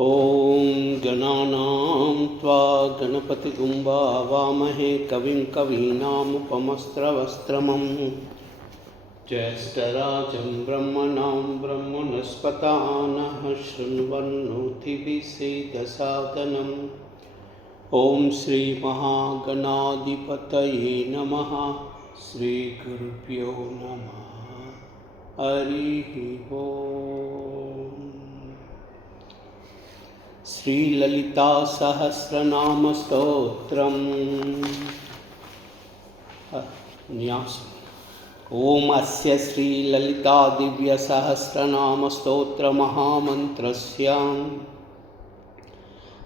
ॐ गणानां त्वा गणपतिगुं वामहे कविं कवीनामुपमस्त्रवस्त्रमं ज्येष्ठराजं ब्रह्मणां ब्रह्मणस्पता नः शृण्वन्नोतिभिः ॐ श्रीमहागणाधिपतये नमः। श्रीगुरुभ्यो नमः। हरिः ओम्। श्रीललिता सहस्रनाम स्तोत्रम्। ओम अस्य श्रीललिता दिव्य सहस्रनाम स्तोत्र महामन्त्रस्य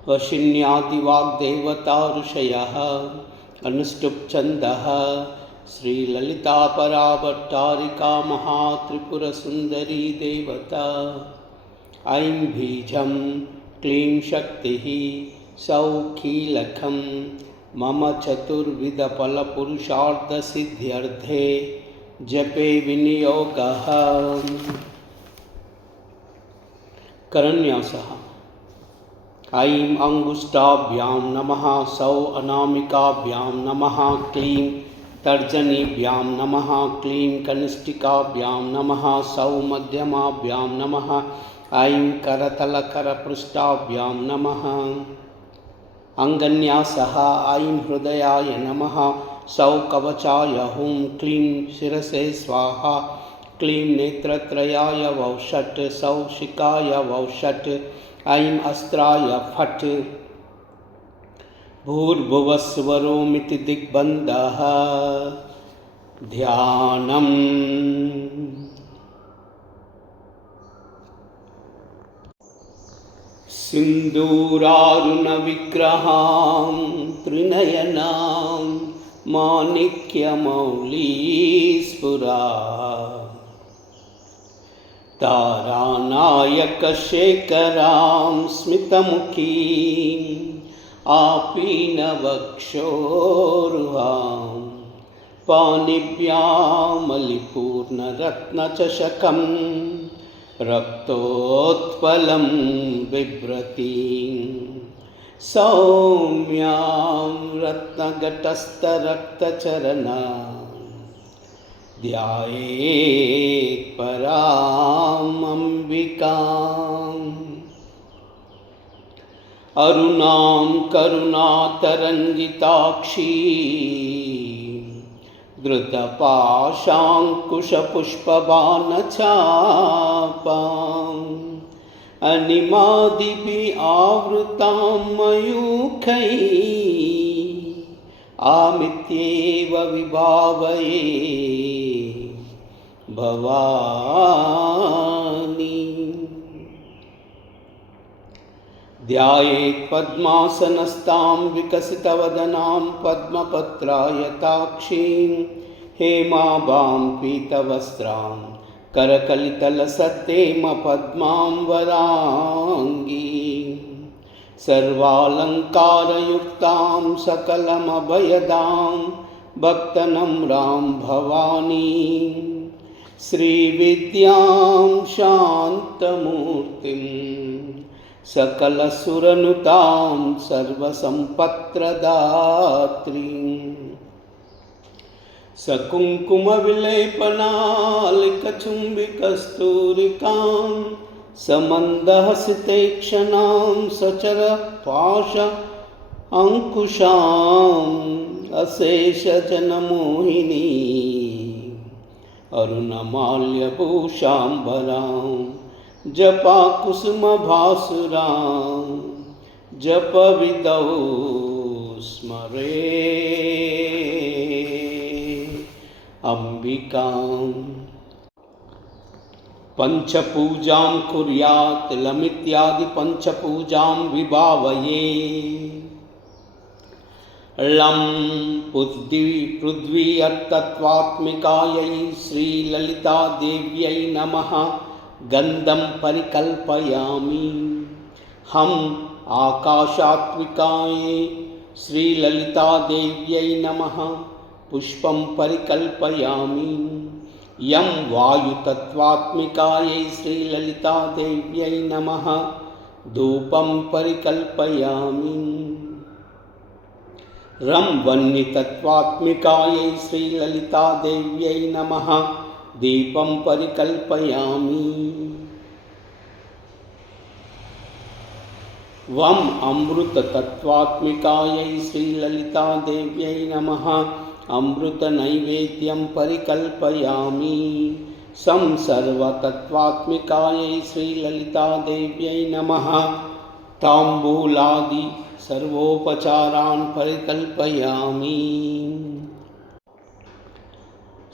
वशिन्यादिवाग्देवता ऋषयः अनुष्टुप् छन्दः श्रीललिता पराभट्टारिका महात्रिपुरसुन्दरी देवता। ऐं बीजं क्लीं शक्तिः सौखीलखं मम चतुर्विधफलपुरुषार्थसिद्ध्यर्थे जपे विनियोगः। करन्यासः। ऐं अंगुष्ठाभ्यां नमः सौ अनामिकाभ्यां नमः क्लीं तर्जनीभ्यां नमः क्लीं कनिष्ठिकाभ्यां नमः सौ मध्यमाभ्यां नमः ऐं करतलकरपृष्ठाभ्यां नमः। अंगन्यासः। ऐं हृदयाय नमः सौ कवचाय हुं क्लीं शिरसे स्वाहा क्लीं नेत्रत्रयाय वौषट् सौ शिखाय वौषट् ऐं अस्त्राय फट्। भूर्भुवस्वरोमिति दिग्बन्धः। ध्यानम्। सिन्दूरारुणविग्रहां त्रिनयनां माणिक्यमौलीस्फुरा तारानायकशेखरां स्मितमुखीं आपीनवक्षोरुहां पाणिभ्यामलिपूर्णरत्नचषकं रक्तोत्पलं बिभ्रतीं सौम्यां रत्नघटस्थरक्तचरणां ध्यायेत् पराम् अम्बिकाम्। अरुणां करुणातरङ्गिताक्षी धृतपाशाङ्कुशपुष्पबाणचापाम् अनिमादिभिः आवृतां मयूखैः आमित्येव विभावये भवानी। ध्यायेत् पद्मासनस्तां विकसितवदनां पद्मपत्रायताक्षीं हेमाभां पीतवस्त्रां करकलितलसत्तेमपद्मां वराङ्गीं सर्वालङ्कारयुक्तां सकलमभयदां भक्तनम्रां भवानीं श्रीविद्यां शान्तमूर्तिं सकलसुरनुतां सर्वसम्पत्प्रदात्रीं सकुङ्कुमविलेपनालिकचुम्बिकस्तूरिकां समन्दहसितेक्षणां सचरपाश अंकुशां अशेषजनमोहिनी अरुणमाल्यभूषाम्बरां जपाकुसुमभासुरां जपविदौ स्मरे अंबिकां। पंचपूजां कुर्यात् लमित्यादि पंचपूजां विभावये। लं पृथ्वी अर्थत्वात्मिकायै श्रीललिता देव्यै नमः गन्धं परिकल्पयामि। हम आकाशात्मिकायै श्रीललिता देव्यै नमः पुष्पं परिकल्पयामि। यं वायुतत्त्वात्मिकायै श्रीललिता देव्यै नमः धूपं परिकल्पयामि। रं वह्नितत्त्वात्मिकायै श्रीललितादेव्यै नमः दीपं परिकल्पयामि। वं अमृततत्त्वात्मिकायै श्रीललितादेव्यै नमः अमृतनैवेद्यं परिकल्पयामि। सं सर्वतत्त्वात्मिकायै श्रीललितादेव्यै नमः ताम्बूलादि सर्वोपचारान् परिकल्पयामि।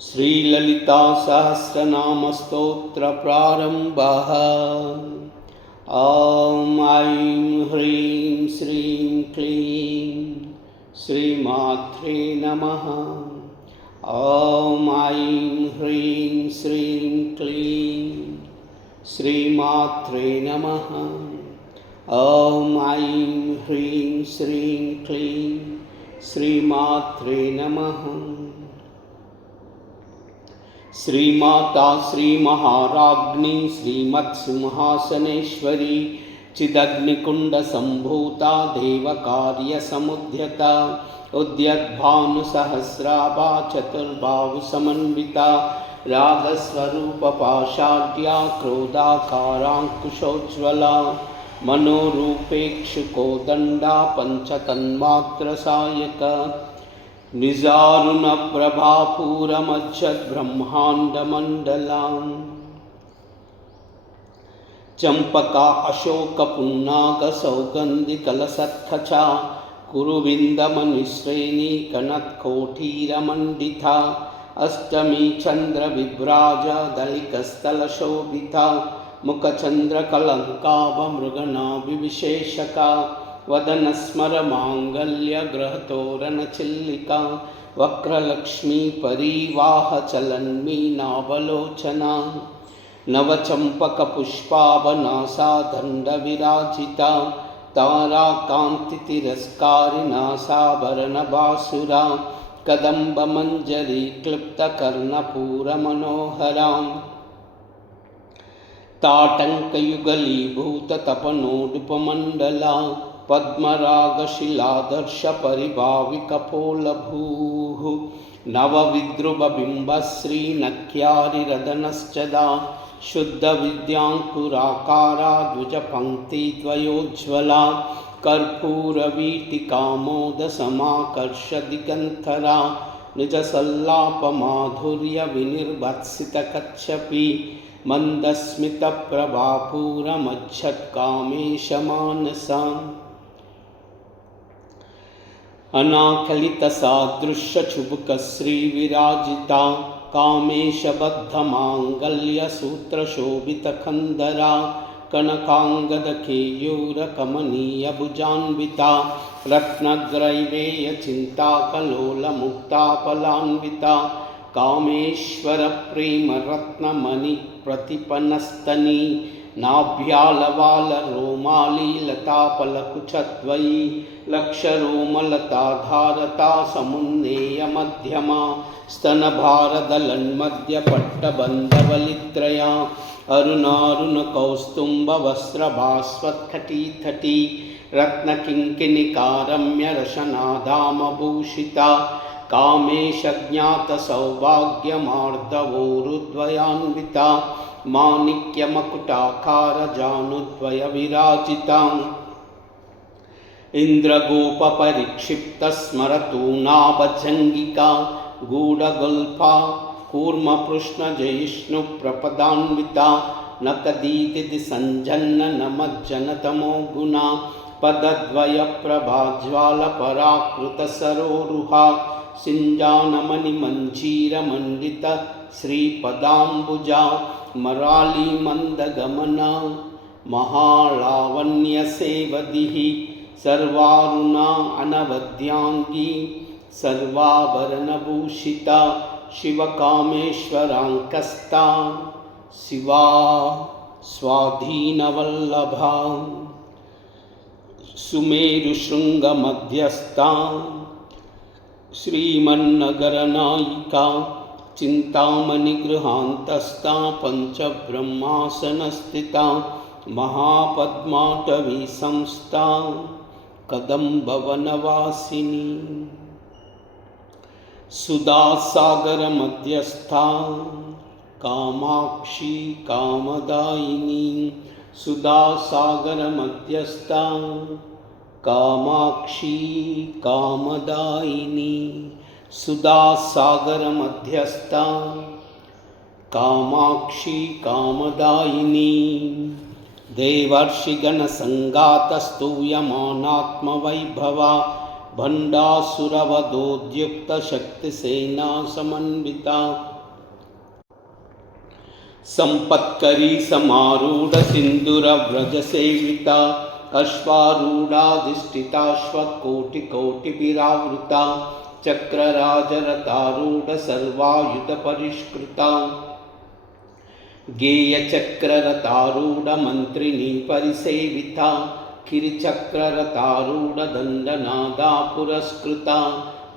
श्रीललितासहस्रनामस्तोत्रप्रारम्भः। ॐ ऐं ह्रीं श्रीं क्लीं श्रीमात्रे नमः। ॐ ऐं ह्रीं श्रीं क्लीं श्रीमात्रे नमः। ॐ ऐं ह्रीं श्रीं क्लीं श्रीमात्रे नमः। श्रीमाता श्रीमहाराज्ञी श्रीमत्सिंहासनेश्वरी चिदग्निकुण्डसम्भूता देवकार्यसमुद्यता उद्यद्भानुसहस्राभा चतुर्बाहुसमन्विता रागस्वरूपपाशाढ्या क्रोधाकाराङ्कुशोज्ज्वला मनोरूपेक्षुकोदण्डा पञ्चतन्मात्रसायका निजारुणप्रभापूरमज्जद्ब्रह्माण्डमण्डलाम् चम्पका अशोकपुन्नागसौगन्धिकलसत्खचा कुरुविन्दमनिश्रेणी कनत्कोटीरमण्डिता अष्टमी चन्द्रविभ्राजा दलिकस्थलशोभिता मुखचन्द्रकलङ्काभमृगनाभिविशेषका वदनस्मरमाङ्गल्यग्रहतोरणचिल्लिका वक्रलक्ष्मी परिवाहचलन्मीनावलोचना नवचम्पकपुष्पाभनासा दण्डविराजिता ताराकान्तितिरस्कारिणासाभरणभासुरा कदम्बमञ्जरी क्लृप्तकर्णपूरमनोहराम् ताटङ्कयुगलीभूततपनोडुपमण्डला पद्मरागशिलादर्शपरिभाविकपोलभूः नवविद्रुवबिम्बश्रीनक्यारिरदनश्चदा शुद्धविद्याङ्कुराकारा द्विजपङ्क्तिद्वयोज्ज्वला कर्पूरवीटिकामोदसमाकर्षदिगन्धरा निजसल्लापमाधुर्यविनिर्भत्सितकच्छपि मन्दस्मितप्रभापूरमज्झत्कामेशमानसाम् अनाकलितसादृश्यचुबुकश्रीविराजिता कामेशबद्धमाङ्गल्यसूत्रशोभितकन्धरा कनकाङ्गदकेयूरकमनीयभुजान्विता रत्नग्रैवेयचिन्ताकलोलमुक्ताफलान्विता कामेश्वरप्रेमरत्नमणिप्रतिपन्नस्तनी नाभ्यालवालरोमालीलतापलकुचद्वयी लक्षरोमलताधारता समुन्नेयमध्यमा स्तनभारदलन्मध्यपट्टबन्धवलित्रया अरुणारुणकौस्तुम्भवस्त्रभास्वत्कटीतटी रत्नकिङ्किणिकारम्यरशनाधामभूषिता कामेशज्ञातसौभाग्यमार्दवोरुद्वयान्विता माणिक्यमकुटाकारजानुद्वयविराजिताम् इन्द्रगोपपरिक्षिप्तस्मरतूनाभजङ्गिका गूढगुल्फा कूर्मकृष्णजयिष्णुप्रपदान्विता नकदीतिसञ्जन्ननमज्जनतमो गुणा पदद्वयप्रभाज्वालपराकृतसरोरुहा सिञ्जानमणिमञ्जीरमण्डित श्रीपदाम्बुजा मरालीमन्दगमना महालावण्यसेवदिः सर्वारुणा अनवद्याङ्गी सर्वाभरणभूषिता शिवकामेश्वराङ्कस्ता शिवा स्वाधीनवल्लभा सुमेरुशृङ्गमध्यस्था श्रीमन्नगरनायिका चिन्तामणिगृहान्तस्था पञ्चब्रह्मासनस्थिता महापद्माटवी संस्था कदम्बवनवासिनी सुधासागर मध्यस्था कामाक्षी कामदायिनी सुधासागर मध्यस्था कामाक्षी कामदायिनी सुधासागर मध्यस्था कामाक्षी कामदायिनी देवर्षिगणसङ्गातस्तूयमानात्मवैभवा भण्डासुरवधोद्युक्तशक्तिसेना समन्विता संपत्करी समारूढ़ सिंदूरव्रजसेविता अश्वारूढ़ाधिष्ठिताश्वकोटिकोटिभिरावृता चक्रराजरथारूढ़ सर्वायुधपरिष्कृता गेयचक्ररथारूढ़ मंत्रिणी परिसेविता किरिचक्ररथारूढ़ दंडनादा पुरस्कृता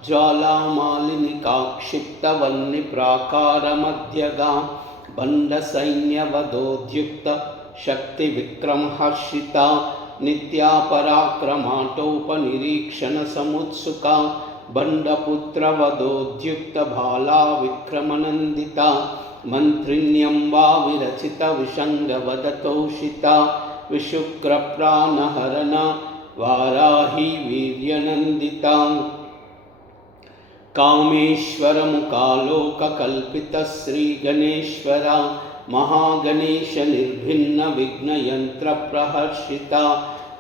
ज्वालामालिनिका क्षिप्तवह्निप्राकारमध्यगा बण्डसैन्यवधोद्युक्त शक्तिविक्रमहर्षिता नित्या पराक्रमाटोपनिरीक्षणसमुत्सुका बण्डपुत्रवधोद्युक्त भाला विक्रमनन्दिता मन्त्रिण्यम्बा विरचितविषङ्गवदतोषिता विशुक्रप्राणहरणा वाराही वीर्यनन्दिता कामेश्वर मुकालोककल्पित श्री गणेश्वरा महागणेश निर्भिन्न विघ्नयंत्र प्रहर्षिता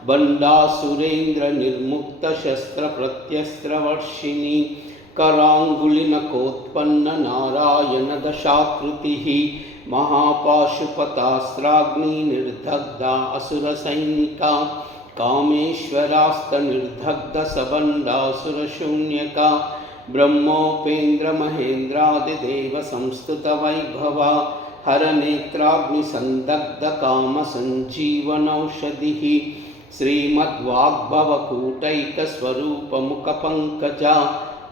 बंडासुरेन्द्र निर्मुक्त शस्त्र प्रत्यस्त्रवर्षिणी करांगुलिनकोत्पन्न नारायण दशाकृतिः महापाशुपतास्त्राग्नि निर्दग्धा असुर सैनिका कामेश्वरास्त निर्दग्ध सबंडासुर शून्यका ब्रह्मोपेन्द्र महेन्द्रादिदेव संस्तुत वैभवा हरनेत्राग्निसंदग्ध काम संजीवनौषधिः श्रीमद्वाग्भवकूटैक स्वरूप मुख पंकजा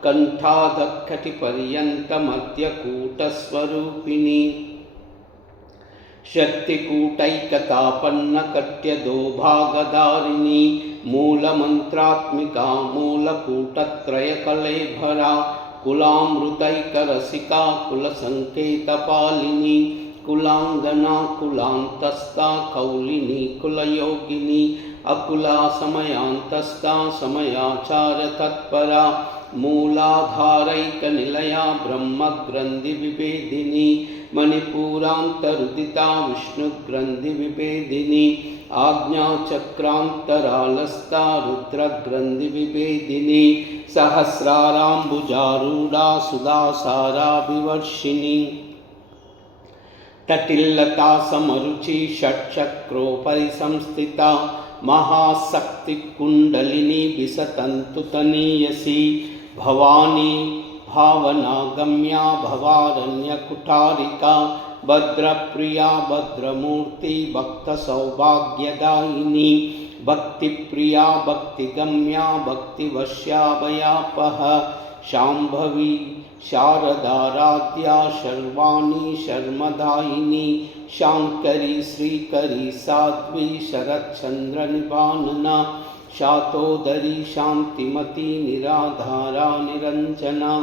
कंठादकटिपर्यंत मध्यकूट स्वरूपिणी शक्तिकूटैकतापन्न कट्यदो भागधारिणी मूलमंत्रात्मिका मूलकूटत्रयकलेभरा कुलामृतैकरसिका कुलसंकेतपालिनी कुलांगना कुलांतस्था कौलिनी कुलयोगिनी अकुला समयांतस्था समयाचार तत्परा मूलाधारैकनिलया ब्रह्मग्रन्थि मणिपूरान्तरुदिता विष्णुग्रन्थिविभेदिनी आज्ञाचक्रान्तरालस्था रुद्रग्रन्थिविभेदिनी सहस्राराम्बुजारूढा सुधासाराभिवर्षिणी तटिल्लता समरुचि षट्चक्रोपरि संस्थिता महाशक्तिकुण्डलिनी विसतन्तुतनीयसी भवानी भावनागम्या भवारण्यकुठारिका भद्रप्रिया भद्रमूर्ति भक्तसौभाग्यदायिनी भक्तिप्रिया भक्तिगम्या भक्तिवश्याभयापः शाम्भवी शारदाराध्या शर्वाणी शर्मदायिनी शांकरी श्रीकरी साध्वी शरच्चंद्रनिवानना शातोदरी शांतिमती निराधारा निरंजना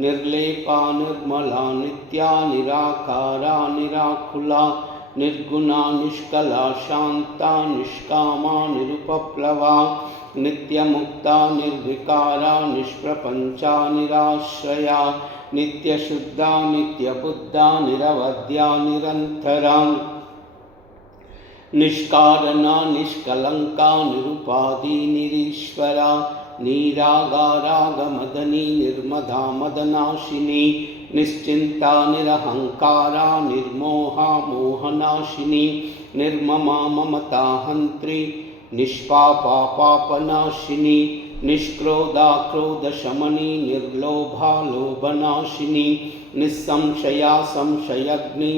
निर्लेपा निर्मला नित्या निराकारा निराकुला निर्गुणा निष्कला शांता निष्कामा निरुपप्लवा नित्यमुक्ता निर्विकारा निष्प्रपंचा निराश्रया नित्यशुद्धा नित्यबुद्धा निरवध्या निरंतरा निष्कारणा निष्कलंका निरुपादी निरीश्वरा नीरागारागमदनी निर्मदा मदनाशिनी निश्चिंता निरहंकारा निर्मोहा मोहनाशिनी निर्ममा ममता हंत्री निष्पापा पापनाशिनी निष्क्रोधा क्रोधशमनी निर्लोभा लोभनाशिनी निस्संशया संशयग्नि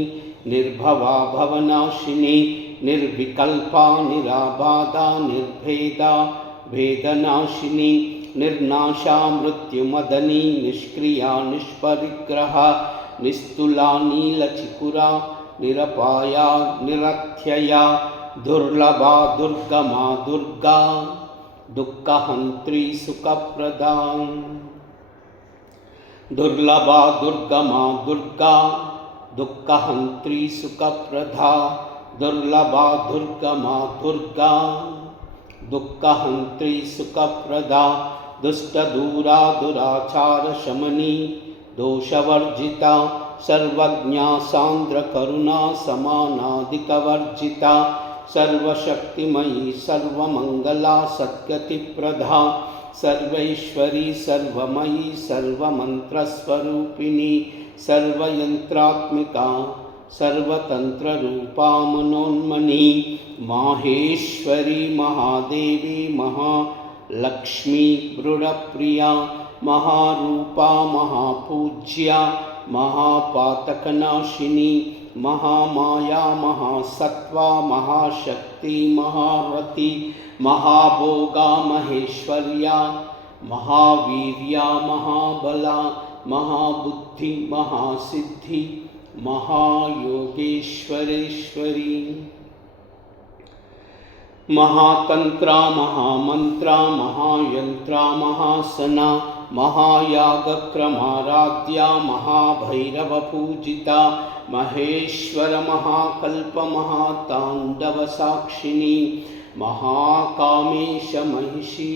निर्भवा भवनाशिनी निर्विकल्पा निराबाधा निर्भेदा भेदनाशिनी निर्नाशा मृत्युमदनी निष्क्रिया निष्परिग्रहा निस्तुला नीलचिकुरा निरपाया निरथ्यया दुर्लभा दुर्गमा दुर्गा दुःखहन्त्री सुखप्रदा दुर्लभा दुर्गमा दुर्गा दुःखहन्त्री सुखप्रदा दुर्लभा दुर्गमा दुर्गा दुःखहन्त्री सुखप्रदा दुष्टदूरा दुराचार शमनी दोषवर्जिता सर्वज्ञा सान्द्रकरुणा समानादिकवर्जिता सर्वशक्तिमयी सर्वमंगला सद्गतिप्रदा सर्वैश्वरी सर्वमयी सर्वमन्त्रस्वरूपिणी सर्वयंत्रात्मिका सर्वतंत्ररूपा मनोन्मनी माहेश्वरी महादेवी महालक्ष्मी मृडप्रिया महारूपा महापूज्या महापातकनाशिनी महामाया महासत्वा महाशक्ति महारति महाभोगा महेश्वर्या महावीर्या महाबला महाबुद्धि महासिद्धि महायोगेश्वरेश्वरी महातंत्रा महामंत्रा महायंत्रा महासना महायागक्रमाराध्या महाभैरवपूजिता महेश्वर महाकल्प महातांडव साक्षिणी महाकामेश महिषी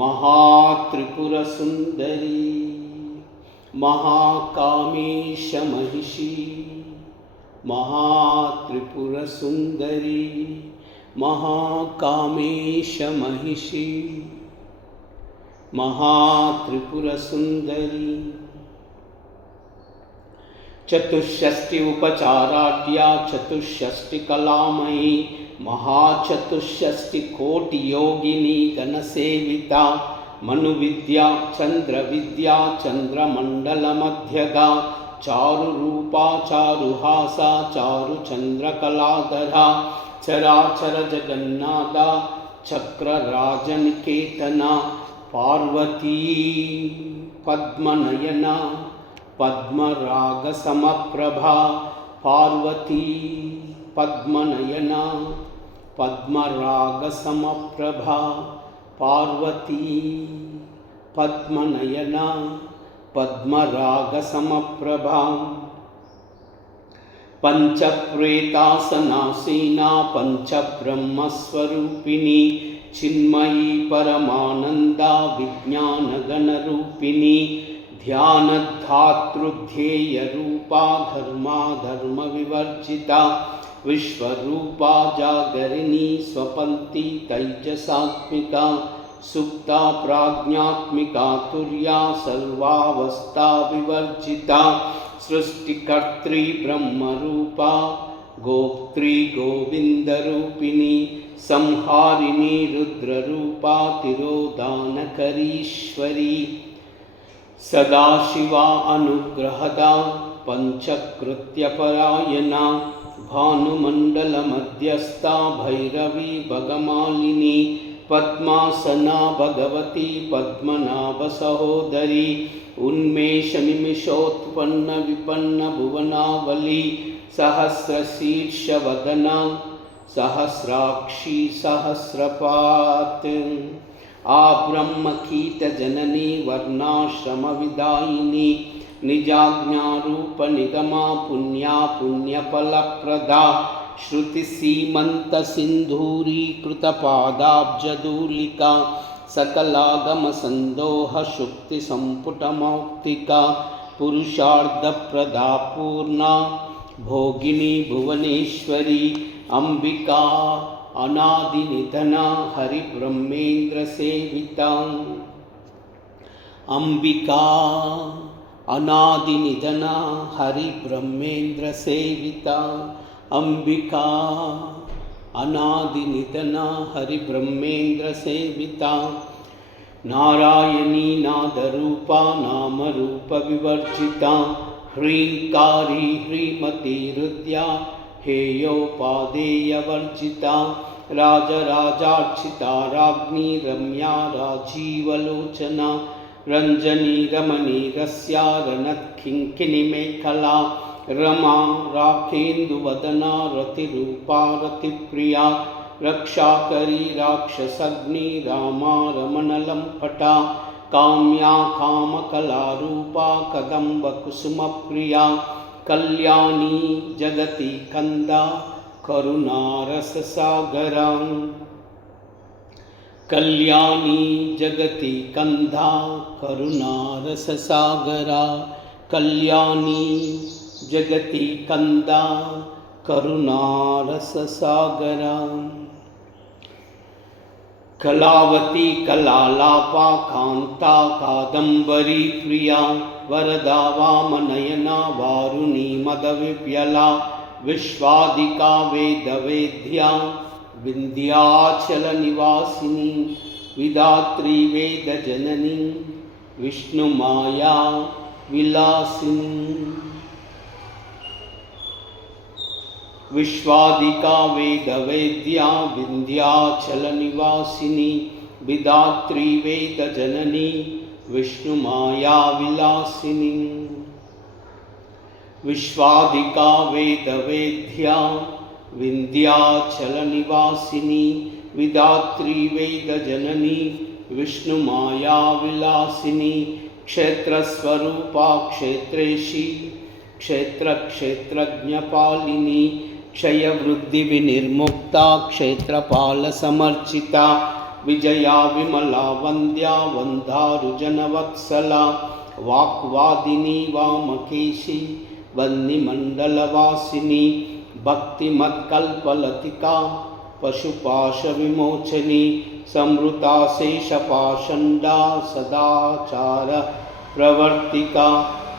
महात्रिपुरसुंदरी महाकामेश महिषी महात्रिपुरसुंदरी महाकामेश महिषी महात्रिपुरसुंदरी चतुष्षष्टि उपचाराढ्या चतुष्षष्टि कलामयी महाचतुष्षष्टि कोटि योगिनी गणसेविता मनुविद्या चंद्रविद्या चंद्रमंडल मध्यगा चारुरूपा चारुहासा चारुचंद्रकलाधरा चराचर जगन्नाथा चक्रराजनिकेतना पार्वती पद्मनयना पद्मरागसमप्रभा पार्वती पद्मनयना पद्मरागसमप्रभा पार्वती पद्मनयना पद्मरागसमप्रभा पंचप्रेतासनासीना पंचब्रह्मस्वरूपिणी चिन्मयी परमानंदा विज्ञानगणरूपिणी ध्यानधातृध्येयरूपा धर्माधर्मविवर्जिता विश्वरूपा जागरिणी स्वपन्ती तैजसात्मिका सुप्ता प्राज्ञात्मिका तुर्या सर्वावस्था विवर्जिता सृष्टिकर्त्री ब्रह्मरूपा गोप्त्री गोविंदरूपिणी संहारिणी रुद्ररूपा तिरोदानकरीश्वरी सदाशिवा अनुग्रहदा पंचकृत्यपरायणा भानुमण्डलमध्यस्था भैरवी भगमालिनी पद्मासना भगवती पद्मनाभसहोदरी उन्मेषनिमिषोत्पन्न विपन्न भुवनावली सहस्रशीर्षवदना सहस्राक्षी सहस्रपात् आब्रह्मकीटजननी वर्णाश्रमविदायिनी निजाज्ञारूपनिगमा पुण्या पुण्यफलप्रदा श्रुतिसीमन्तसिन्धूरीकृतपादाब्जधूलिका सकलागमसन्दोहशुक्तिसम्पुटमौक्तिका पुरुषार्थप्रदा पूर्णा भोगिनी भुवनेश्वरी अंबिका अनादिनिधना हरिब्रह्मेन्द्रसेविता अंबिका अनादिनिधना हरिब्रह्मेन्द्रसेविता अंबिका अनादिनिधना हरिब्रह्मेन्द्रसेविता नारायणी नादरूपा नामरूपविवर्जिता ह्रींकारी ह्रीमती हृद्या हेयोपादेयवर्जिता राजराजार्चिता राज्ञी रम्या राजीवलोचना रंजनी रमणी रस्या रणत्किङ्किणीमेखला रमा राखेन्दुवदना रतिरूपा रतिप्रिया रक्षाकरी राक्षसग्नि रामा रमणलम्पटा काम्या कामकलारूपा कदम्बकुसुमप्रिया कल्याणी जगति कंदा करुणारससागरा कल्याणी जगति कंदा करुणारससागरा कल्याणी जगति कंदा करुणारससागरा कलावती कलालापा कांता कादंबरी प्रिया वरदा वामनयना वारुणी मदविप्यला विश्वादिका वेदवेद्या विंध्याचल निवासिनी विदात्री वेदजननी विष्णुमाया विलासिनी विश्वादिका वेदवेद्या विंध्याचल निवासिनी विदात्री वेदजननी विष्णुमाया विलासिनी विश्वादिका वेदवेद्या विंध्याचल निवासिनी विदात्री वेदजननी विष्णुमाया विलासिनी क्षेत्रस्वरूपा क्षेत्रेशी क्षेत्रक्षेत्रज्ञपालिनी क्षयवृद्धि विनिर्मुक्ता क्षेत्रपाल समर्चिता विजया विमला वंद्या वंदारुजनवत्सला वाक्वादिनी वामकेशी वह्निमण्डलवासिनी भक्तिमत्कल्पलतिका पशुपाशविमोचनी संवृता शेषपाषण्डा सदाचार प्रवर्तिका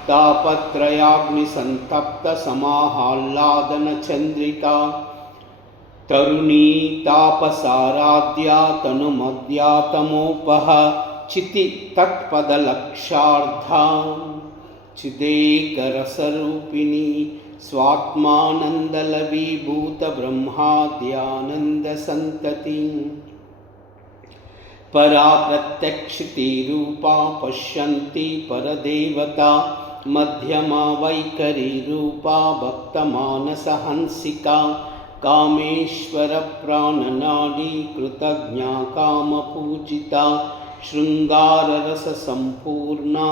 तापत्रयाग्निसंतप्त समाह्लादन चंद्रिका तरुणी तापसाराध्या तनुमद्या तमोपह चिति तत्पदलक्षार्धा चिदेकरसरूपिणी स्वात्मानंदलवीभूत ब्रह्माद्यानंद संतति परा प्रत्यक्षिति रूपा पश्यन्ति परदेवता मध्यमा वैखरी रूपा भक्तमानसहंसिका कामेश्वर प्राणनाडी कृतज्ञा कामपूजिता शृंगार रस संपूर्णा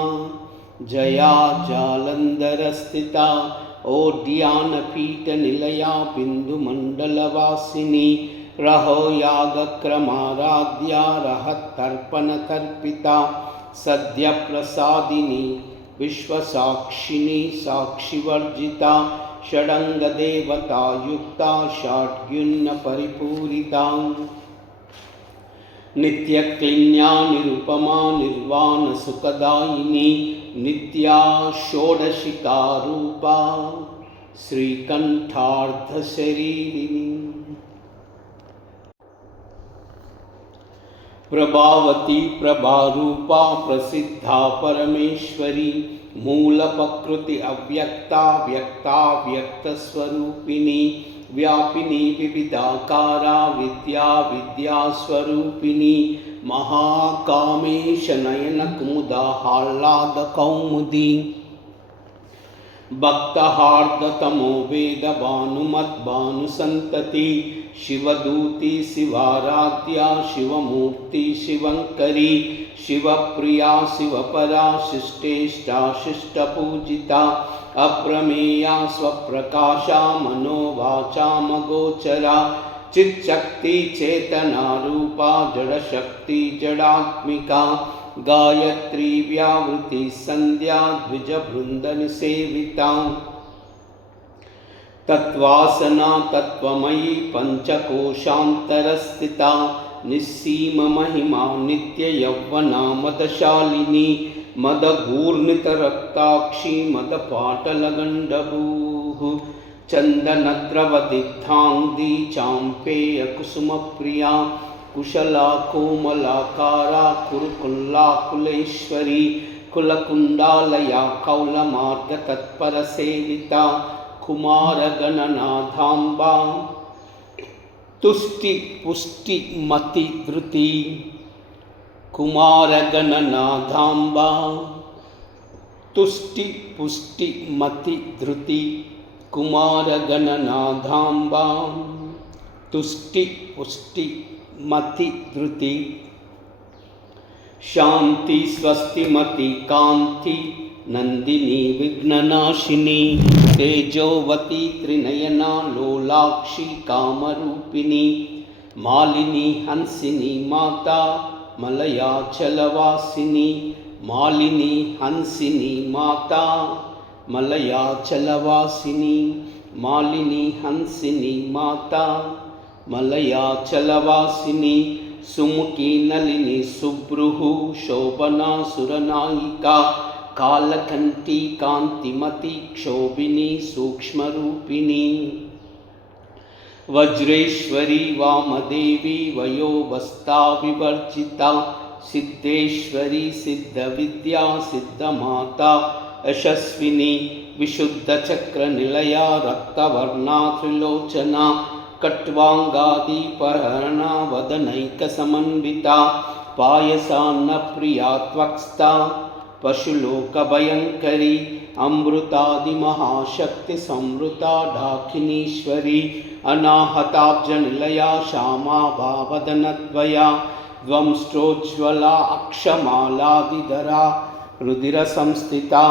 जया जालंधर स्थिता ओड्यानपीठ निलया बिंदुमंडलवासिनी रहो यागक्रमाराध्या रहतर्पणतर्पिता सद्य प्रसादिनी विश्वसाक्षिणी साक्षिवर्जिता षडंग देवता युक्ता षाड्गुण्य परिपूरिता नित्यक्लिन्या निरुपमा निर्वाण सुखदायिनी नित्या षोडशिका रूपा श्रीकंठार्ध शरीरिणी प्रभावती प्रभारूपा प्रसिद्धा परमेश्वरी मूल प्रकृति अव्यक्ता व्यक्ता व्यक्त स्वरूपिणी व्यापिनी विविधाकारा विद्या विद्या स्वरूपिणी महाकामेश नयन कुमुदा हालाद कौमुदी भक्तहार्दतमो वेद भानुमद्भानु संतति शिवदूती शिवाराध्या शिवमूर्ति शिवंकरी शिवप्रिया शिवपरा शिष्टेष्टा शिष्टपूजिता अप्रमेया स्वप्रकाशा मनोवाचामगोचरा चित्शक्ति चेतना रूपा जड़शक्ति जड़ात्मिका गायत्री व्यावृति संध्या द्विजवृंदन सेविता तत्वासना तत्वमयी पंचकोशांतरस्थिता निस्सीम महिमा नित्य यौवना मदशालिनी मदघूर्णितरक्ताक्षी मदपाटलगण्डभूः चन्दनद्रवदिग्धाङ्गी चाम्पेय कुसुमप्रिया कुशला कोमलाकारा कुरुकुल्लाकुलेश्वरी कुलकुण्डालया कौलमार्गतत्परसेविता कुमारगणनाथाम्बा तुष्टि पुष्टि मति धृति कुमारगणनाथाम्बा ತುಷ್ಟಿ ಪುಷ್ಟಿ ಮತಿ ಧೃತಿ ಕುಮಾರಗಣನಾಧಾಂಬಾಂ. ತುಷ್ಟಿ ಪುಷ್ಟಿ ಮತಿ ಧೃತಿ ಶಾಂತಿ ಸ್ವಸ್ತಿ ಮತಿ ಕಾಂತಿ ನಂದಿನಿ ವಿಘ್ನನಾಶಿನಿ ತೇಜೋವತಿ ತ್ರಿನಯನ ಲೋಲಾಕ್ಷಿ ಕಾಮರೂಪಿಣಿ ಮಾಲಿನಿ ಹಂಸಿನಿ ಮಾತಾ ಮಲಯಾಚಲವಾಸಿನಿ. ಮಾಲಿನಿ ಹಂಸಿನಿ ಮಾತಾ ಮಲಯಾಚಲವಾಸಿನಿ. ಮಾಲಿನಿ ಹಂಸಿನಿ ಮಾತಾ ಮಲಯಾಚಲವಾಸಿನಿ. ಸುಮುಖಿ ನಳಿನಿ ಸುಬ್ರುಹು ಶೋಭನಾ ಸುರನಾಯಿಕಾ ಕಾಲಕಂಠಿ ಕಾಂತಿಮತಿ ಕ್ಷೋಭಿನಿ ಸೂಕ್ಷ್ಮರೂಪಿಣಿ. ವಜ್ರೇಶ್ವರಿ ವಾಮದೇವಿ ವಯೋವಸ್ತಾ ವಿವರ್ಜಿತಾ ಸಿದ್ಧೇಶ್ವರಿ ಸಿದ್ಧವಿದ್ಯಾ ಸಿದ್ಧಮಾತಾ ಯಶಸ್ವಿನಿ. ವಿಶುದ್ಧಚಕ್ರ ನಿಲಯ ರಕ್ತವರ್ಣಾ ತ್ರಿಲೋಚನಾ ಕಟ್ವಾಂಗಾದೀಪಹರಣ ವದನೈಕ ಸಮನ್ವಿತಾ ಪಾಯಸಾನ್ನ ಪ್ರಿಯಾ ತ್ವಕ್ಸ್ಥಾ ಪಶುಲೋಕ ಭಯಂಕರಿ ಅಮೃತಾದಿ ಮಹಾಶಕ್ತಿ ಸಂವೃತ ಢಾಕಿನೀಶ್ವರಿ. ಅನಾಹತಾಬ್ಜ ನಿಲಯ ಶ್ಯಾಮಾ ಭಾವದನದ್ವಯ ಧ್ವಂಸ್ಟ್ರೋಜ್ವಲ ಅಕ್ಷಮಾಲಾದಿಧರಾ ರುಧಿರ ಸಂಸ್ಥಿತಾ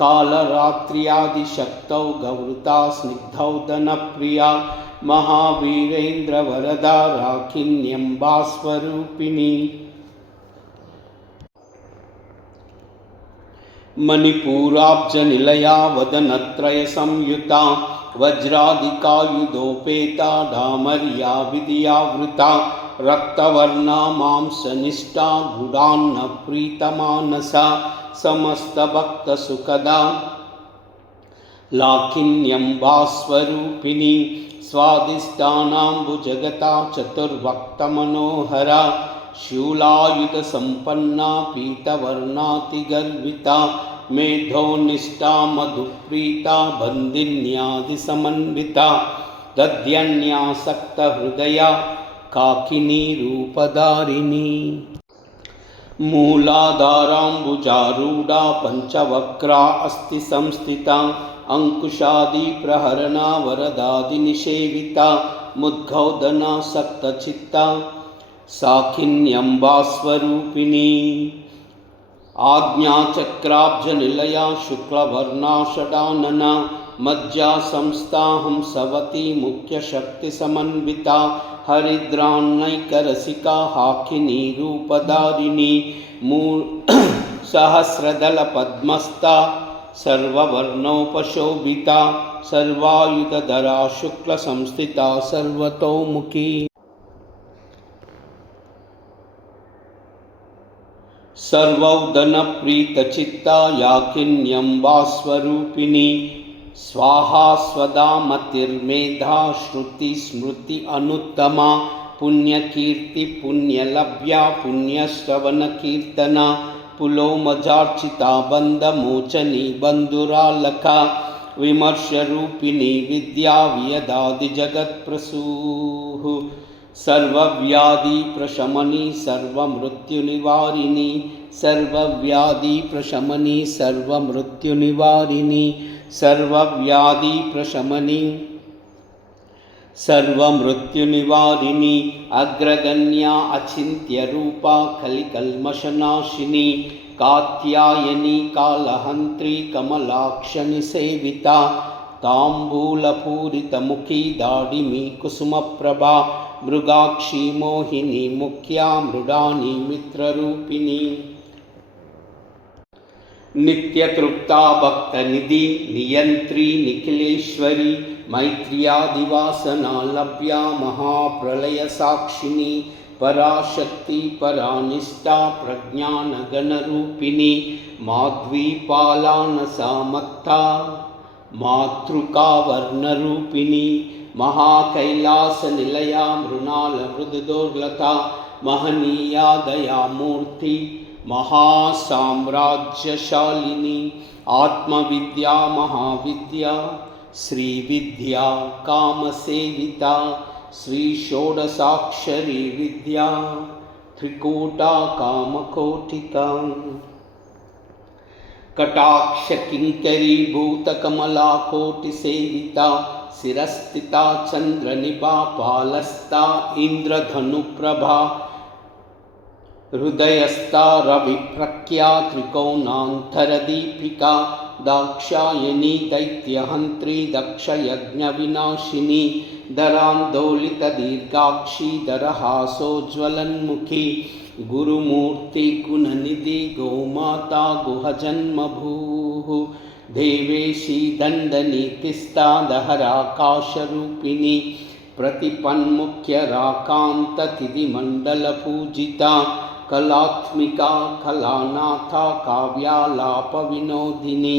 ಕಾಲರಾತ್ರ್ಯಾದಿಶಕ್ತೌ ಗೌರುತಾ ಸ್ನಿಗ್ಧೌ ದನಪ್ರಿಯಾ ಮಹಾವೀರೇಂದ್ರ ವರದಾ ರಾಖಿನ್ಯಂಬಾ ಸ್ವರೂಪಿಣಿ. ಮಣಿಪೂರಾಬ್ಜ ನಿಲಯಾ ವದನತ್ರಯ ಸಂಯುತಾ ವಜ್ರಾದಿಕಾಯುಧೋಪೇತಾ ಡಾಮರ್ಯಾ ವಿಧಿಯಾವೃತಾ ರಕ್ತವರ್ಣಾ ಮಾಂಸನಿಷ್ಠಾ ಗುಡಾನ್ನ ಪ್ರೀತಮಾನಸಾ ಸಮಸ್ತ ಭಕ್ತ ಸುಖದಾ ಲಾಖಿನ್ಯಂಬಾ ಸ್ವರೂಪಿಣಿ. ಸ್ವಾದಿಷ್ಠಾನಾಂಬುಜಗತಾ ಚತುರ್ವಕ್ತ ಮನೋಹರ ಶೂಲಾಯುಧ ಸಂಪನ್ನಾ ಪೀತವರ್ಣಾತಿಗರ್ವಿತಾ ಮೇಧೋನಿಷ್ಠಾ ಮಧುಪ್ರೀತಾ ಬಂದಿನ್ಯಾದಿ ಸಮನ್ವಿತಾ ದಧ್ಯನ್ಯಾಸಕ್ತ ಹೃದಯ ಕಾಕಿನಿ ರೂಪಧಾರಿಣಿ. ಮೂಲಾಧಾರಾಂಬುಜಾರೂಢಾ ಪಂಚವಕ್ರಾ ಅಸ್ತಿ ಸಂಸ್ಥಿತಾ ಅಂಕುಶಾದಿ ಪ್ರಹರಣಾ ವರದಾದಿ ನಿಷೇವಿತಾ ಮುದ್ಗೌದನಾ ಸಕ್ತಚಿತ್ತಾ ಸಾಖಿನ್ಯಂಬಾ ಸ್ವರೂಪಿಣಿ. ಆಜ್ಞಾಚಕ್ರಾಬ್ಜ ನಿಲಯಾ ಶುಕ್ಲವರ್ಣಾ ಷಡಾನನಾ ಮಜ್ಜಾ ಸಂಸ್ಥಾ ಹಂಸವತಿ ಮುಖ್ಯ ಶಕ್ತಿ ಸಮನ್ವಿತಾ ಹರಿದ್ರಾನ್ನೈಕರಸಿಕಾ ಹಾಕಿನಿ ರೂಪಧಾರಿಣಿ. ಸಹಸ್ರದಳ ಪದ್ಮಸ್ಥಾ ಸರ್ವವರ್ಣೋಪಶೋಭಿತಾ ಸರ್ವಾಯುಧಧರಾ ಶುಕ್ಲ ಸಂಸ್ಥಿತಾ ಸರ್ವತೋಮುಖಿ. ಸರ್ವೌದನ ಪ್ರೀತಚಿತ್ತಾ ಯಾಕಿನ್ಯಂಬಾ ಸ್ವರೂಪಿಣಿ. ಸ್ವಾಹಾ ಸ್ವದಾ ಮತಿರ್ಮೇಧಾ ಶ್ರುತಿ ಸ್ಮೃತಿ ಅನುತ್ತಮಾ ಪುಣ್ಯಕೀರ್ತಿ ಪುಣ್ಯಲಭ್ಯಾ ಪುಣ್ಯಶ್ರವಣ ಕೀರ್ತನ ಪುಲೋಮಜಾರ್ಚಿತಾ ಬಂಧ ಮೋಚನಿ ಬಂಧುರಾಲಕಾ ವಿಮರ್ಶರೂಪಿಣಿ ವಿದ್ಯಾ ವಿಯದಾದಿ ಜಗತ್ಪ್ರಸೂಃ. ಸರ್ವವ್ಯಾಧಿ ಪ್ರಶಮನಿ ಸರ್ವಮೃತ್ಯುನಿವಾರಿಣಿ. ಸರ್ವವ್ಯಾಧಿ ಪ್ರಶಮನಿ ಸರ್ವಮೃತ್ಯುನಿವಾರಿಣಿ. ಸರ್ವವ್ಯಾಧಿ ಪ್ರಶಮನಿ ಸರ್ವಮೃತ್ಯುನಿವಾರಿಣಿ. ಅಗ್ರಗಣ್ಯಾ ಅಚಿಂತ್ಯರೂಪಾ ಕಲಿಕಲ್ಮಷನಾಶಿನಿ ಕಾತ್ಯಾಯನಿ ಕಾಲಹಂತ್ರಿ ಕಮಲಾಕ್ಷನಿ ಸೇವಿತಾ ತಾಂಬೂಲಪೂರಿತಮುಖಿ ದಾಡಿಮಿ ಕುಸುಮಪ್ರಭಾ ಮೃಗಾಕ್ಷಿ ಮೋಹಿನಿ ಮುಖ್ಯಾ ಮೃಡಾನಿ ಮಿತ್ರರೂಪಿಣಿ. ನಿತ್ಯತೃಪ್ತಾ ಭಕ್ತನಿಧಿ ನಿಯಂತ್ರಿ ನಿಖಿಲೇಶ್ವರಿ ಮೈತ್ರ್ಯಾದಿವಾಸನಾ ಲಭ್ಯಾ ಮಹಾಪ್ರಳಯ ಸಾಕ್ಷಿಣಿ ಪರಾಶಕ್ತಿ ಪರಾನಿಷ್ಠಾ ಪ್ರಜ್ಞಾನಗಣರೂಪಿಣಿ ಮಾಧ್ವೀಪಾಲಾನಸಾಮತ್ತಾ ಮಾತೃಕಾವರ್ಣರೂಪಿಣಿ ಮಹಾಕೈಲಾಸ ನಿಲಯಾ ಮೃಣಾಲ ಮೃದುದೋರ್ಲತಾ ಮಹನೀಯಾ ದಯಾಮೂರ್ತಿ ಮಹಾಸಾಮ್ರಾಜ್ಯಶಾಲಿನಿ ಆತ್ಮವಿದ್ಯಾ ಮಹಾವಿದ್ಯಾ ಶ್ರೀವಿದ್ಯಾ ಕಾಮಸೇವಿತಾ ಶ್ರೀ ಷೋಡಸಾಕ್ಷರಿ ವಿದ್ಯಾ ತ್ರಿಕೂಟಾ ಕಾಮಕೋಟಿಕಾ कटाक्ष किंकरीभूत कमला कोटि सेविता शिरस्थिता चंद्रनिभा पालस्ता इंद्रधनुप्रभा हृदयस्था रविप्रख्या त्रिकोणान्तरदीपिका दाक्षायणी दैत्यहन्त्री दक्षयज्ञविनाशिनी दरान्दोलितदीर्घाक्षी दरहासोज्ज्वलन्मुखी गुरुमूर्ति गुणनिधि गोमाता गुहजन्मभूः देवेशी दण्डनीतिस्था दहराकाशरूपिणी प्रतिपन्मुख्यराकान्ततिथिमण्डलपूजिता कलात्मिका कलानाथा काव्यालापविनोदिनी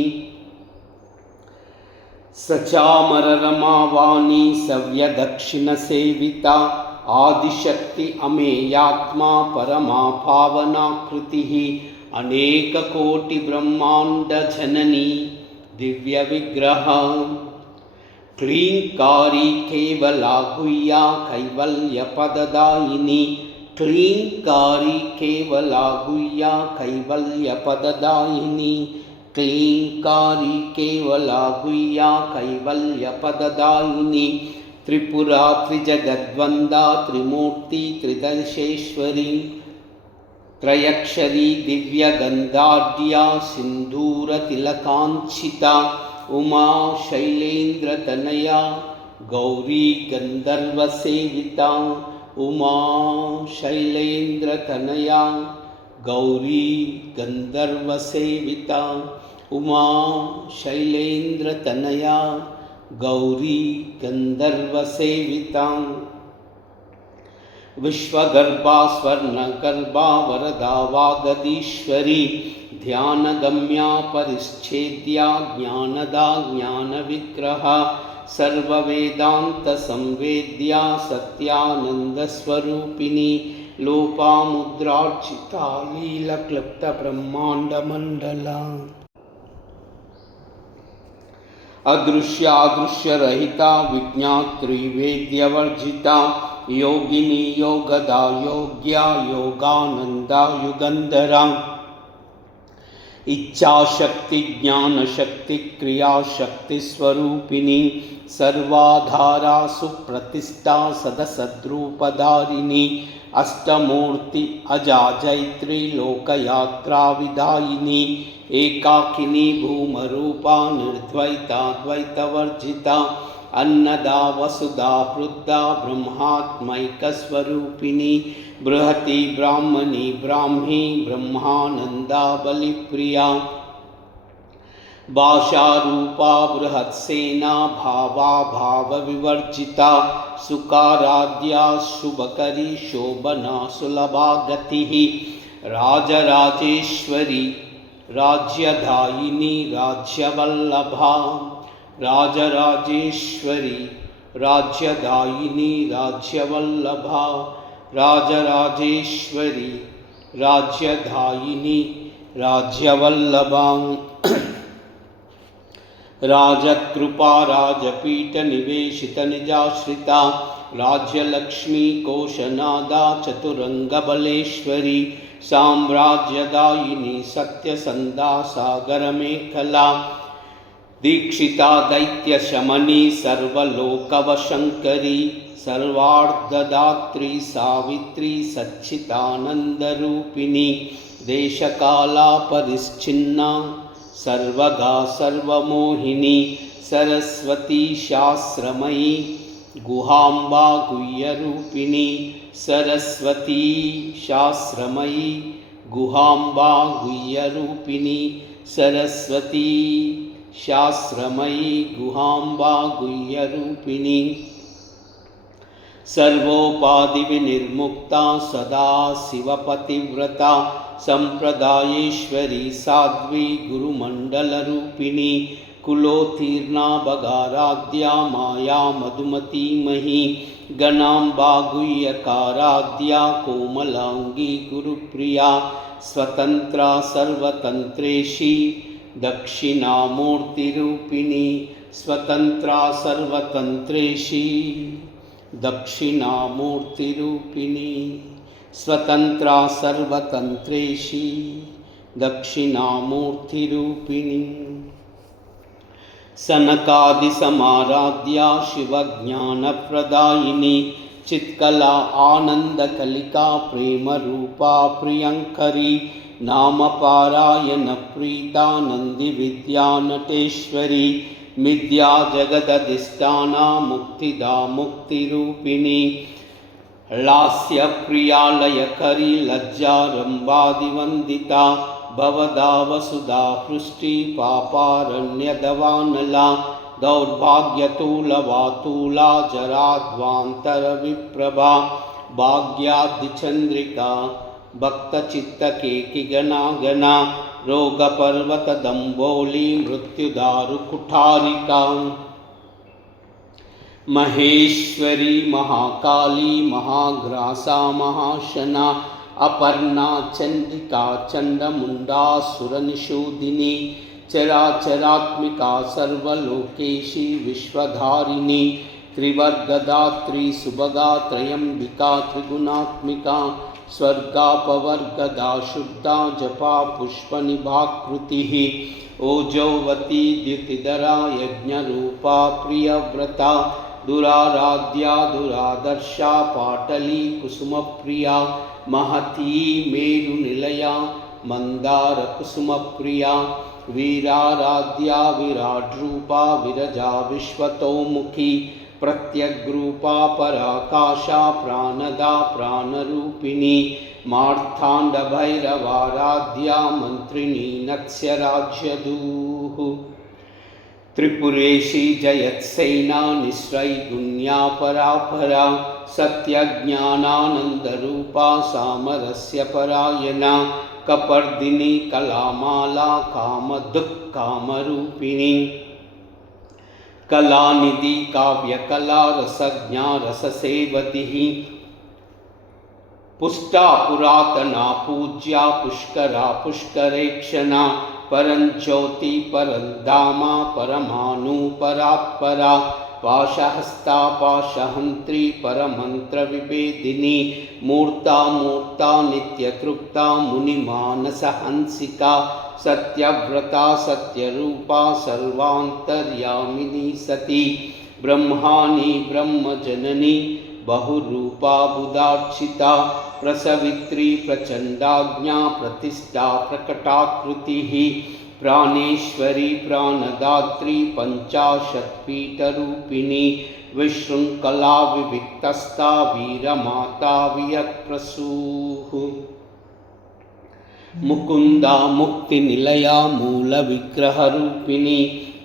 सचामररमावाणी सव्यदक्षिणसेविता आदिशक्ति अमेयात्मा परमा पावनाकृतिः अनेककोटिब्रह्माण्डजननी दिव्यविग्रह क्लींकारी केवला गुह्या कैवल्यपददायिनी क्लींकारी केवला गुह्या कैवल्यपददायिनी क्लींकारी केवला गुह्या कैवल्यपददायिनी त्रिपुरा त्रिजगद्वन्दा त्रिमूर्ति त्रिदर्शेश्वरी त्रयक्षरी दिव्यगन्धाढ्या सिन्दूरतिलकाञ्छिता उमा शैलेन्द्रतनया गौरी गन्धर्वसेविता उमा शैलेन्द्रतनया गौरी गन्धर्वसेविता उमा शैलेन्द्रतनया गौरी गन्धर्वसेविता विश्वगर्भा स्वर्णगर्भा वरदा वागदीश्वरी ध्यानगम्या परिच्छेद्या ज्ञानदा ज्ञानविग्रहा सर्ववेदान्तसंवेद्या सत्यानन्दस्वरूपिणी लोपामुद्रार्चिता लीलक्लुप्तब्रह्माण्डमण्डला अदृश्यादृश्यरहिता विज्ञात्री वेद्यवर्जिता योगिनी योगदा योग्या योगानंदा युगंधरा इच्छाशक्ति ज्ञानशक्ति क्रियाशक्ति स्वरूपिणी सर्वाधारा सुप्रतिष्ठा सदसद्रूपधारिणी अष्टमूर्ति अजाजैत्री लोकयात्रा विदायिनी एकाकिनी भूमरूपा निर्द्वैता द्वैतवर्जिता अन्नदा वसुधा वृद्धा ब्रह्मात्मैकस्वरूपिणी बृहती ब्राह्मणी ब्राह्मी ब्रह्मानंदा बलिप्रिया भाषारूपा बृहत्सेना भावा भावविवर्जिता सुकाराध्या शुभकरी शोभना सुलभा गतिः राजराजेश्वरी राज्यदायिनी राज्यवल्लभा राजराजेश्वरी राज्यदायिनी राज्यवल्लभा राजराजेश्वरी राज्यदायिनी राज्यवल्लभा राजकृपा राजपीठ निवेशित निजाश्रिता राज्यलक्ष्मी कोशनादा चतुरंगबलेश्वरी साम्राज्यदायिनी सत्यसंधा सागरमेखला दीक्षिता दैत्यशमनी सर्वलोकवशंकरी सर्वार्धदात्री सावित्री सच्चिदानंदरूपिणी देशकाला परिच्छिन्ना सर्वगा सर्वमोहिनी सरस्वती शास्त्रमयी गुहाम्बा गुह्यरूपिणी सरस्वती शास्त्रमयी गुहाम्बा गुह्यरूपिणी सरस्वती शास्त्रमयी गुहाम्बा गुह्यरूपिणी सर्वोपाधिविनिर्मुक्ता सदा शिवपतिव्रता संप्रदायेश्वरी साध्वी गुरुमंडलरूपिणी कुलोत्तीर्णा बगाराध्या माया मधुमती मही गणाम्बा गुह्यकाराध्या कोमलांगी गुरुप्रिया स्वतंत्रा सर्वतंत्रेशी दक्षिणामूर्तिरूपिणी स्वतंत्रा सर्वतंत्रेशी दक्षिणामूर्तिरूपिणी स्वतंत्रा सर्वतंत्रेशी दक्षिणामूर्तिरूपिणी सनकादिसमाराध्या शिवज्ञानप्रदायिनी चित्कला आनन्दकलिका प्रेमरूपा प्रियङ्करी नामपारायणप्रीता नन्दिविद्या नटेश्वरी मिथ्या जगदधिष्ठाना मुक्तिदा मुक्तिरूपिणी लास्यप्रियालयकरी लज्जारम्भादिवन्दिता भवदा वसुधा पृष्टि पापारण्यदवानला दौर्भाग्यतूलवातूला जराध्वान्तरविप्रभा भाग्यादिचन्द्रिका भक्तचित्तकेकिगणागणा रोगपर्वतदम्बोली मृत्युदारुकुठारिका महेश्वरी महाकाली महाग्रासा महाशना अपर्णा चंडिका चंडमुंडासुरनिषूदिनी चराचरात्मिका सर्वलोकेशी विश्वधारिणी त्रिवर्गदात्री सुभगा त्रयंबिका त्रिगुणात्मिका स्वर्गापवर्गदा शुद्धा जपा पुष्पनिभाकृतिः ओजोवती द्युतिधरा यज्ञरूपा प्रियव्रता दुराराध्या दुरादर्शा पाटली कुसुमप्रिया महती मेरुनिलया मन्दारकुसुमप्रिया वीराराध्या विराड्रूपा विरजा विश्वतोमुखी प्रत्यग्रूपा पराकाशा प्राणदा प्राणरूपिणी मार्ताण्डभैरवाराध्या मन्त्रिणी नत्स्यराज्यदूः त्रिपुरेशी जयत्सेना निःश्रैगुण्या परापरा सत्यज्ञानानन्दरूपा सामरस्य परायणा कपर्दिनी कलामाला कामदुःखामरूपिणी कलानिधि काव्यकला रसज्ञा रससेवतिः पुष्टा पुरातना पूज्या पुष्करा पुष्करेक्षणा परञ्ज्योति परन्धामा परमाणु परात्परा पाशहस्ता पाशहन्त्री परमन्त्रविभेदिनी मूर्ता मूर्ता नित्यतृप्ता मुनिमानसहंसिका सत्यव्रता सत्यरूपा सर्वान्तर्यामिनी सती ब्रह्माणि ब्रह्मजननी बहुरूपा बुधार्चिता प्रसवित्री प्रचण्डाज्ञा प्रतिष्ठा प्रकटाकृतिः प्राणेश्वरी प्राणदात्री पञ्चाशत्पीठरूपिणी विशृङ्खला विविक्तस्था वीरमाता वियत्प्रसूः मुकुन्दा मुक्तिनिलया मूलविग्रहरूपिणी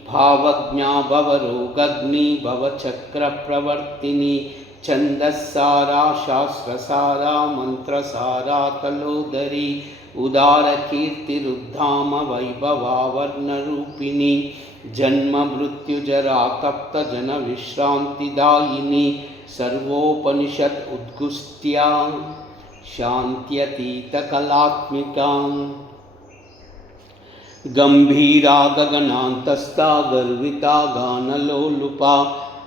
भावज्ञा भवरोगग्नि भवचक्रप्रवर्तिनी छन्दस्सारा शास्त्रसारा मन्त्रसारा तलोदरी उदारकीर्तिरुद्धाम वैभवावर्णरूपिणी जन्ममृत्युजरा तप्तजनविश्रान्तिदायिनी सर्वोपनिषत् उद्गुष्ट्या शान्त्यतीतकलात्मिका गम्भीरा गगनान्तस्था गर्विता गानलोलुपा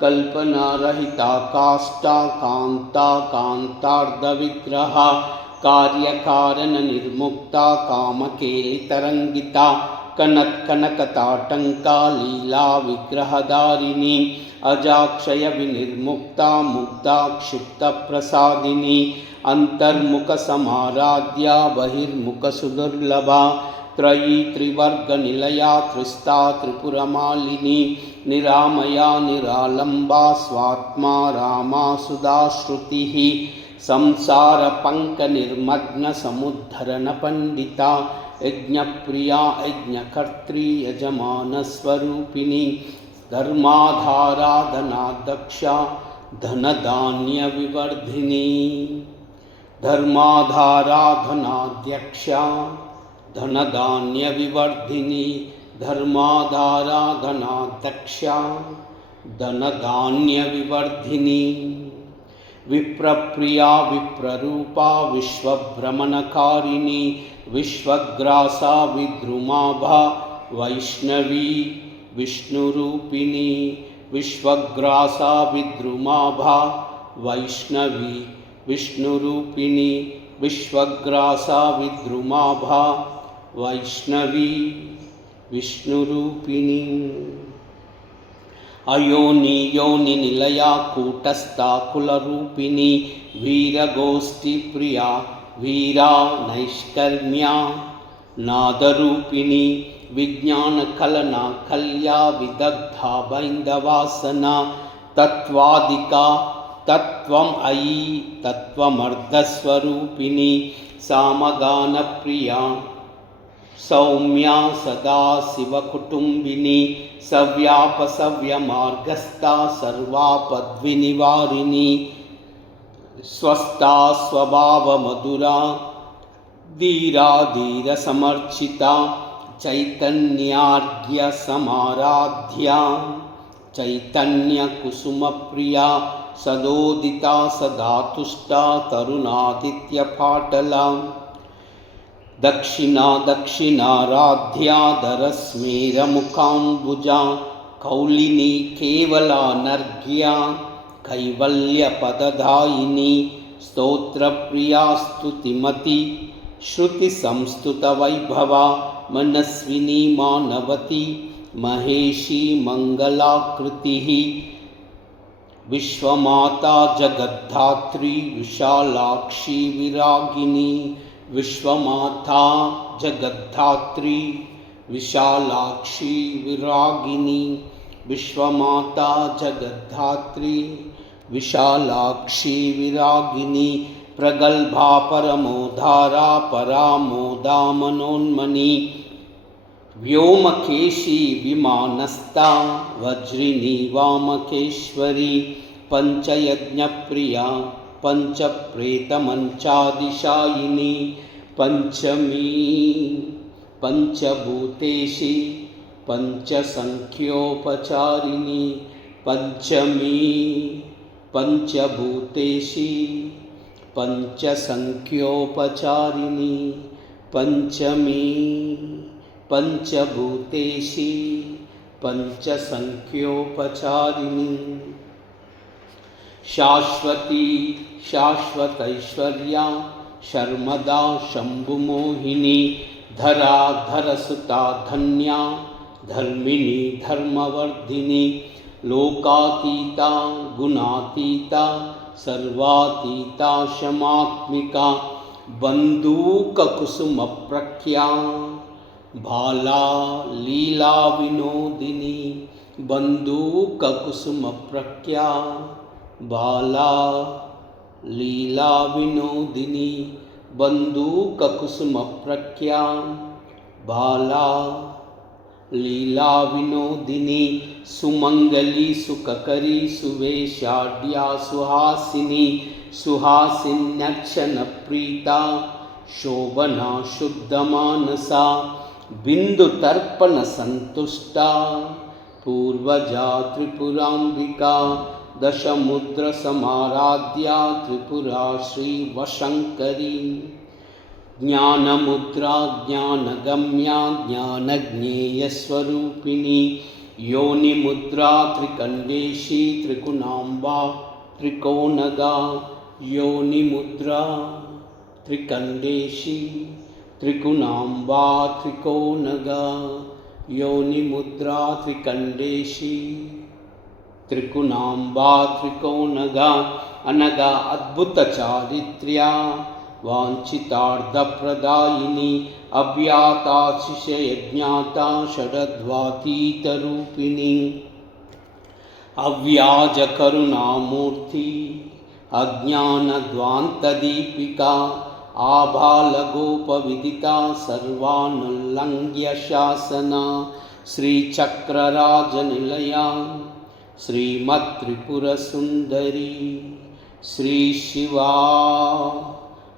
कल्पनारहिता काष्ठा कान्ता कान्तार्धविग्रहा कार्यकारणनिर्मुक्ता कामकेलितरङ्गिता कनत्कनकताटङ्का लीला विग्रहधारिणी अजाक्षयविनिर्मुक्ता मुग्धा क्षिप्तप्रसादिनी अन्तर्मुखसमाराध्या बहिर्मुखसुदुर्लभा त्रयी त्रिवर्गनिलया त्रिस्ता त्रिपुरमालिनी निरामया निरालम्बा स्वात्मा रामा सुधाश्रुतिः संसारपङ्कनिर्मग्नसमुद्धरणपण्डिता यज्ञप्रिया यज्ञकर्त्री यजमानस्वरूपिणी धर्माधाराधनाध्यक्षा धनधान्यविवर्धिनी धर्माधाराधनाध्यक्षा धनधान्यविवर्धिनी धर्माधाराधनाध्यक्षा धनधान्यविवर्धिनी विप्रप्रिया विप्ररूपा विश्वभ्रमणकारिणी विश्वग्रासा विद्रुमाभा वैष्णवी विष्णुरूपिणी विश्वग्रासा विद्रुमाभा वैष्णवी विष्णुरूपिणी विश्वग्रासा विद्रुमाभा वैष्णवी विष्णुरूपिणी। अयोनि योनि निलया कूटस्था कुलरूपिणी वीरगोष्ठीप्रिया वीरा नैष्कर्म्या नादरूपिणी विज्ञानकलना कल्या विदग्धा बैन्दवासना तत्त्वादिका तत्त्वम् अयि तत्त्वमर्धस्वरूपिणी सामगानप्रिया सौम्या सदा शिवकुटुम्बिनी सव्यापसव्यमार्गस्था सर्वापद्विनिवारिणी स्वस्था स्वभावमधुरा धीरा धीरसमर्चिता चैतन्यार्घ्यसमाराध्या चैतन्यकुसुमप्रिया सदोदिता सदा तुष्टा तरुणादित्यपाटला दक्षिणा दक्षिणाराध्या दरस्मेरमुखाम्बुजा कौलिनी केवला नर्घ्या कैवल्यपददायिनी स्तोत्रप्रिया स्तुतिमती श्रुतिसंस्तुतवैभवा मनस्विनी मानवती महेशी मंगलाकृतिः विश्वमाता जगद्धात्री विशालाक्षी विरागिनी विश्वमाता जगद्धात्री विशालाक्षी विरागिनी विश्वमाता जगद्धात्री विशालाक्षी विरागिनी प्रगल्भा परमोधारा परामोदा मनोन्मनी व्योमकेशी विमानस्था वज्रिणी वामकेश्वरी पंचयज्ञप्रिया पंचप्रेतमंचादिशायिनी पंचमी पंचभूतेशी पंचसंख्योपचारिणी पंचमी पंचभूतेशी पंचसंख्योपचारिणी पंचमी पंचभूतेशी पंचसंख्योपचारिणी शाश्वती शाश्वतैश्वर्या शर्मदा शंभुमोहिनी धरा धरसुता धन्या धर्मिणी धर्मवर्धिनी लोकातीता गुणातीता सर्वातीता क्षमात्मिका बंदूककुसुमप्रख्या भाला लीला विनोदिनी बंदूककुसुमप्रख्या बाला लीला विनोदिनी बंदूककुसुमप्रख्या बाला लीला विनोदिनी सुमंगली सुखकरी सुवेशाढ्या सुहासिनी सुहासिन्यक्षणप्रीता शोभना शुद्धमानसा बिन्दुतर्पणसन्तुष्टा पूर्वजा त्रिपुराम्बिका दशमुद्रसमाराध्या त्रिपुरा श्रीवशङ्करी ज्ञानमुद्रा ज्ञानगम्या ज्ञानज्ञेयस्वरूपिणी योनिमुद्रा त्रिकण्डेशी त्रिकुणाम्बा त्रिकोणगा योनिमुद्रा त्रिकण्डेशी त्रिकुणाम्बा त्रिकोणगा योनिमुद्रा त्रिकण्डेशी त्रिकुणाम्बा त्रिकोणगा अनगा अद्भुतचारित्र्या वाञ्छितार्थप्रदायिनी अव्याताशिषयज्ञाता षडध्वातीतरूपिणी अव्याजकरुणामूर्ति अज्ञानध्वान्तदीपिका आभालगोपविदिता सर्वानुल्लङ्घ्य शासना श्रीचक्रराजनिलया श्रीमत्त्रिपुरसुन्दरी श्रीशिवा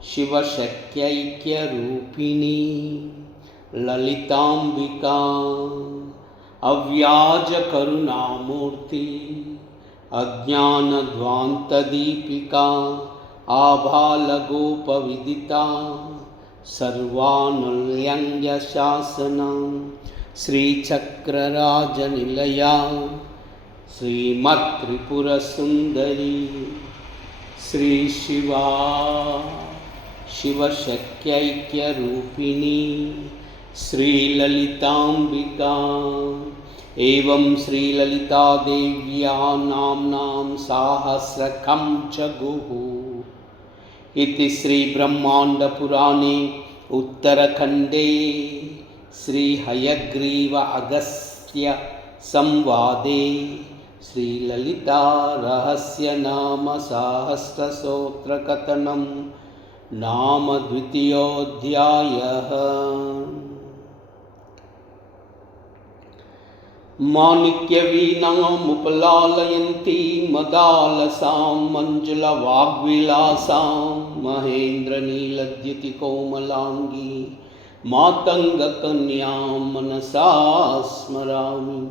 शिवशक्यैक्यरूपिणी ललिताम्बिका अव्याजकरुणामूर्ति अज्ञानध्वान्तदीपिका आभालगोपविदिता सर्वानुल्लङ्घ्य शासना श्रीचक्रराजनिलया श्रीमत्त्रिपुरसुन्दरी श्रीशिवा शिवशक्यैक्यरूपिणी श्रीललिताम्बिका एवं श्रीललितादेव्या नाम्नां साहस्रकं च गुः इति श्रीब्रह्माण्डपुराणे उत्तरखण्डे श्रीहयग्रीव अगस्त्य संवादे श्रीललितारहस्यनाम सहस्रस्तोत्रकथनं नाम द्वितीयोऽध्यायः। माणिक्यवीणामुपलालयन्ती मदालसां मञ्जुलवाग्विलासां महेन्द्रनीलद्युतिकोमलाङ्गी मातङ्गकन्यां मनसा स्मरामि।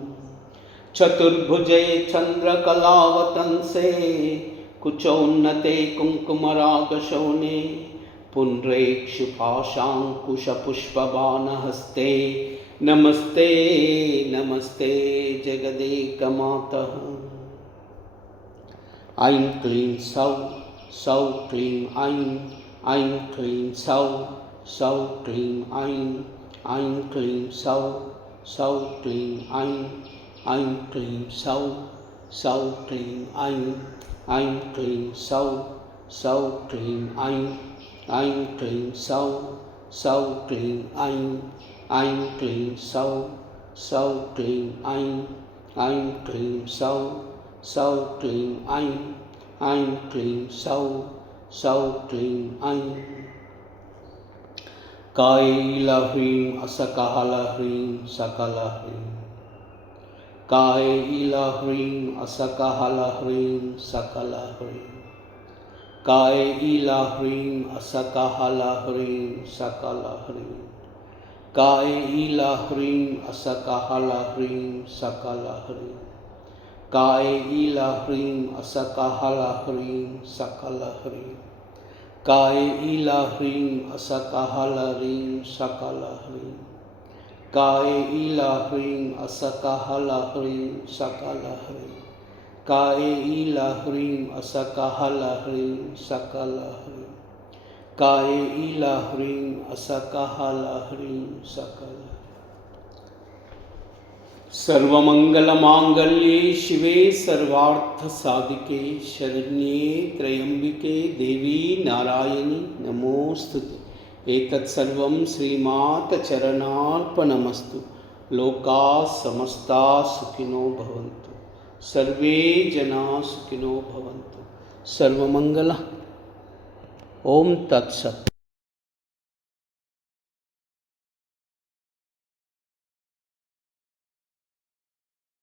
चतुर्भुजे चन्द्रकलावतंसे कुचोन्नते कुङ्कुमरागशोणे पुण्ड्रेक्षुपाशाङ्कुशपुष्पबाणहस्ते नमस्ते नमस्ते जगदेकमातः। ऐं क्लीं सौः सौः क्लीं ऐं ऐं क्लीं सौः सौः क्लीं ऐं ऐं क्लीं सौः सौः क्लीं ऐं ऐं क्लीं सौः सौः क्लीं ऐं ऐं क्लीं सौः सौः क्लीं ऐं ऐं क्लीं सौः सौः क्लीं ऐं ऐं क्लीं सौः सौः क्लीं ऐं ऐं क्लीं सौः सौः क्लीं ऐं ऐं क्लीं सौः सौः क्लीं ऐं। कैलह्रीं असकहलह्रीं सकलह्रीं कैलह्रीं असकहलह्रीं सकलह्रीं कैलह्रीं असकहलह्रीं सकलह्रीं कैलह्रीं असकहलह्रीं सकलह्रीं कैलह्रीं असकहलह्रीं सकलह्रीं कैलह्रीं असकहलह्रीं सकलह्रीं कैलह्रीं असकहलह्रीं सकलह्रीं कैलह्रीं असकहलह्रीं सकलह्रीं कैलह्रीं असकहलह्रीं सकलह्रीं। सर्वमंगलमांगल्ये शिवे सर्वार्थसाधिके शरण्ये त्र्यंबिके देवी नारायणी नमोस्तुते। एतत्सर्वं श्रीमातचरणार्पणमस्तु। लोकाः समस्ताः सुखिनो भवन्तु, सर्वे जनाः सुखिनो भवन्तु। सर्वमंगल। ओम तत्सत्।